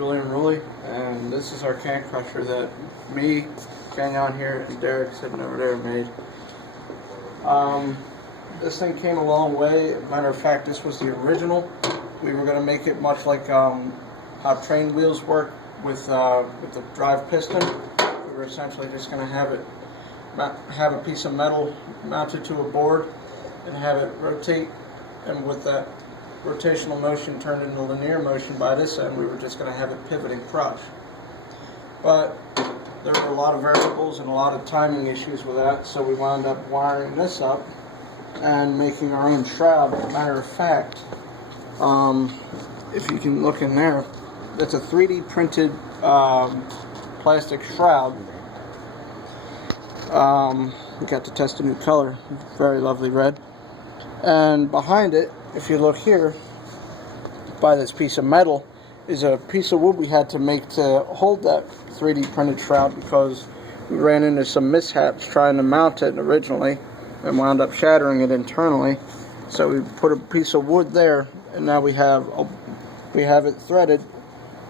Julian Rulli, and this is our can crusher that me, Kenyon here, and Derek sitting over there made. This thing came a long way. Matter of fact, this was the original. We were going to make it much like how train wheels work with the drive piston. We were essentially just going to have a piece of metal mounted to a board and have it rotate, and with that rotational motion turned into linear motion by this end, we were just going to have it pivot and crush. But there were a lot of variables and a lot of timing issues with that, so we wound up wiring this up and making our own shroud. Matter of fact, if you can look in there, it's a 3D printed plastic shroud. We got to test a new color, very lovely red. And behind it, if you look here, by this piece of metal, is a piece of wood we had to make to hold that 3D printed shroud, because we ran into some mishaps trying to mount it originally and wound up shattering it internally. So we put a piece of wood there, and now we have it threaded,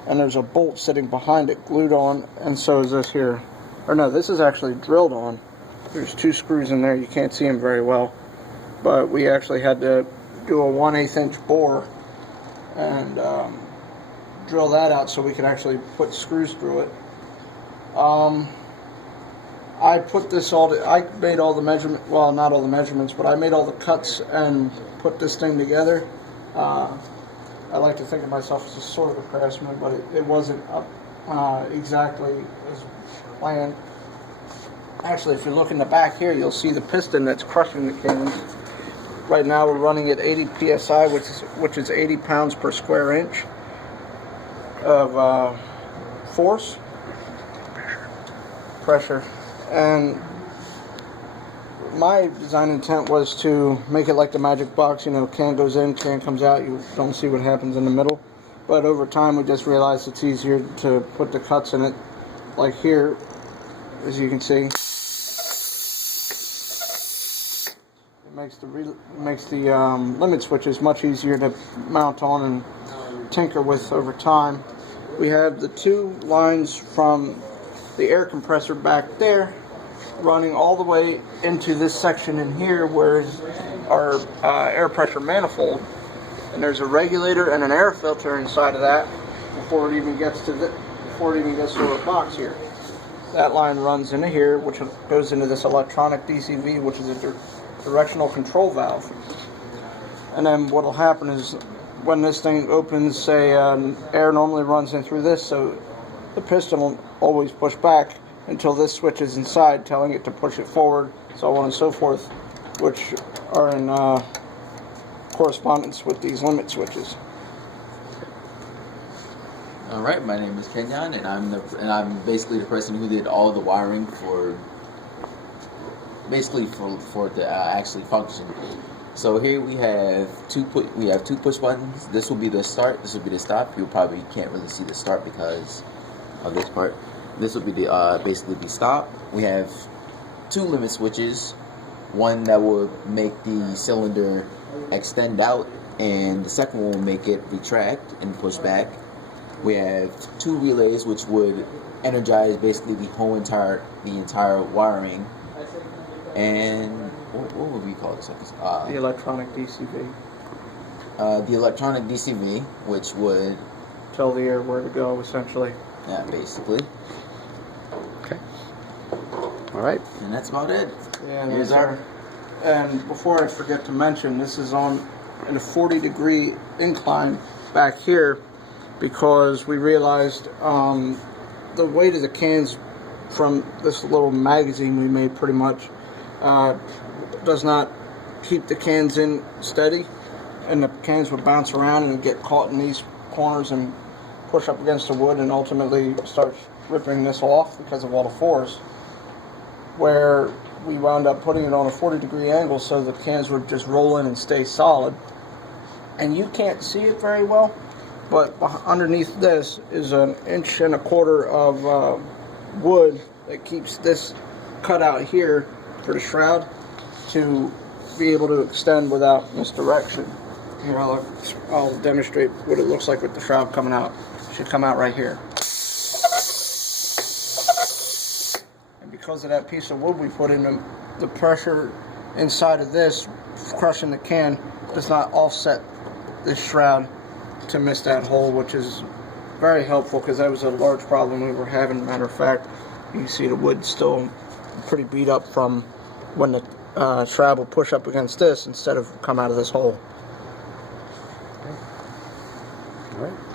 and there's a bolt sitting behind it glued on, and so is this here. Or no, this is actually drilled on. There's 2 screws in there. You can't see them very well, but we actually had to do a 1/8 inch bore and drill that out so we could actually put screws through it. I put this I made all the measurements, well, not all the measurements, but I made all the cuts and put this thing together. I like to think of myself as a sort of a craftsman, but it wasn't exactly as planned. Actually, if you look in the back here, you'll see the piston that's crushing the cans. Right now we're running at 80 psi, which is 80 pounds per square inch of force, pressure. And my design intent was to make it like the magic box, you know, can goes in, can comes out, you don't see what happens in the middle. But over time we just realized it's easier to put the cuts in it, like here, as you can see. Makes the limit switches much easier to mount on and tinker with over time. We have the 2 lines from the air compressor back there running all the way into this section in here, where is our air pressure manifold, and there's a regulator and an air filter inside of that before it even gets to our box here. That line runs into here, which goes into this electronic DCV, which is a directional control valve. And then what will happen is, when this thing opens, say air normally runs in through this, so the piston will always push back until this switch is inside, telling it to push it forward, so on and so forth, which are in correspondence with these limit switches. All right, my name is Kenyon, and I'm basically the person who did all the wiring for it to actually function. So here we have two push buttons. This will be the start. This will be the stop. You probably can't really see the start because of this part. This will be the basically the stop. We have 2 limit switches. One that will make the cylinder extend out, and the second one will make it retract and push back. We have 2 relays which would energize basically the entire wiring. And what would we call this? The electronic DCV. The electronic DCV, which would tell the air where to go, essentially. Yeah, basically. Okay. All right. And that's about it. Yeah. Here's our. And before I forget to mention, this is on in a 40-degree incline back here, because we realized the weight of the cans from this little magazine we made pretty much does not keep the cans in steady, and the cans would bounce around and get caught in these corners and push up against the wood, and ultimately start ripping this off because of all the force, where we wound up putting it on a 40-degree angle so the cans would just roll in and stay solid. And you can't see it very well, but underneath this is 1.25 inches of wood that keeps this cut out here for the shroud to be able to extend without misdirection. Here, I'll demonstrate what it looks like with the shroud coming out. should come out right here. And because of that piece of wood we put in, the pressure inside of this crushing the can does not offset this shroud to miss that hole, which is very helpful because that was a large problem we were having. Matter of fact, you can see the wood still pretty beat up from when the shroud will push up against this instead of come out of this hole. All right.